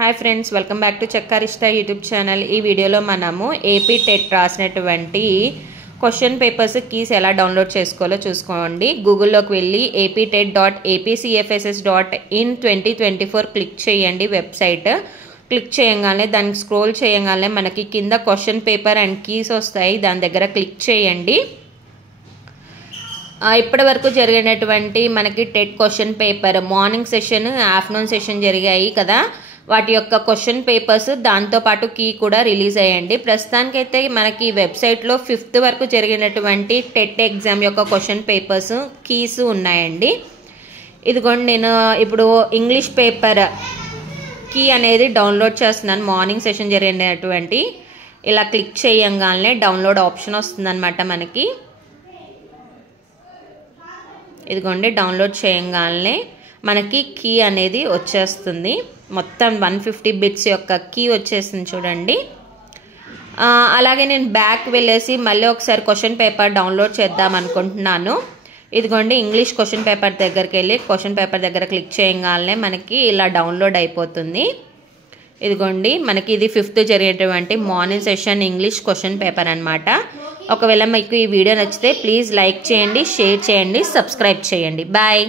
Hi friends, welcome back to చెక్కారిష్ట YouTube channel. ఈ వీడియోలో మనము ఏపీ టెట్ రాసినటువంటి క్వశ్చన్ పేపర్స్ కీస్ ఎలా డౌన్లోడ్ చేసుకోవాలో చూసుకోండి. గూగుల్లోకి వెళ్ళి aptet.apcfss.in 2024 క్లిక్ చేయండి. వెబ్సైట్ క్లిక్ చేయగానే దానికి స్క్రోల్ చేయగానే మనకి కింద క్వశ్చన్ పేపర్ అండ్ కీస్ వస్తాయి. దాని దగ్గర క్లిక్ చేయండి. ఇప్పటి వరకు జరిగినటువంటి మనకి TET question paper morning session, afternoon session జరిగాయి కదా, వాటి యొక్క క్వశ్చన్ పేపర్స్ దాంతోపాటు కీ కూడా రిలీజ్ అయ్యండి. ప్రస్తుతానికైతే మనకి వెబ్సైట్లో 5th వరకు జరిగినటువంటి టెట్ ఎగ్జామ్ యొక్క క్వశ్చన్ పేపర్స్ కీస్ ఉన్నాయండి. ఇదిగోండి, నేను ఇప్పుడు ఇంగ్లీష్ పేపర్ కీ అనేది డౌన్లోడ్ చేస్తున్నాను. మార్నింగ్ సెషన్ జరిగినటువంటి ఇలా క్లిక్ చేయగానే డౌన్లోడ్ ఆప్షన్ వస్తుందన్నమాట. మనకి ఇదిగోండి, డౌన్లోడ్ చేయగానే మనకి కీ అనేది వచ్చేస్తుంది. మొత్తం 150 బిట్స్ యొక్క కీ వచ్చేస్తుంది చూడండి. అలాగే నేను బ్యాక్ వెళ్ళేసి మళ్ళీ ఒకసారి క్వశ్చన్ పేపర్ డౌన్లోడ్ చేద్దాం అనుకుంటున్నాను. ఇదిగోండి, ఇంగ్లీష్ క్వశ్చన్ పేపర్ దగ్గరికి వెళ్ళి క్వశ్చన్ పేపర్ దగ్గర క్లిక్ చేయగానే మనకి ఇలా డౌన్లోడ్ అయిపోతుంది. ఇదిగోండి, మనకి ఇది 5th జరిగేటువంటి morning session English question paper అనమాట. ఒకవేళ మీకు ఈ వీడియో నచ్చితే ప్లీజ్ లైక్ చేయండి, షేర్ చేయండి, సబ్స్క్రైబ్ చేయండి. బాయ్.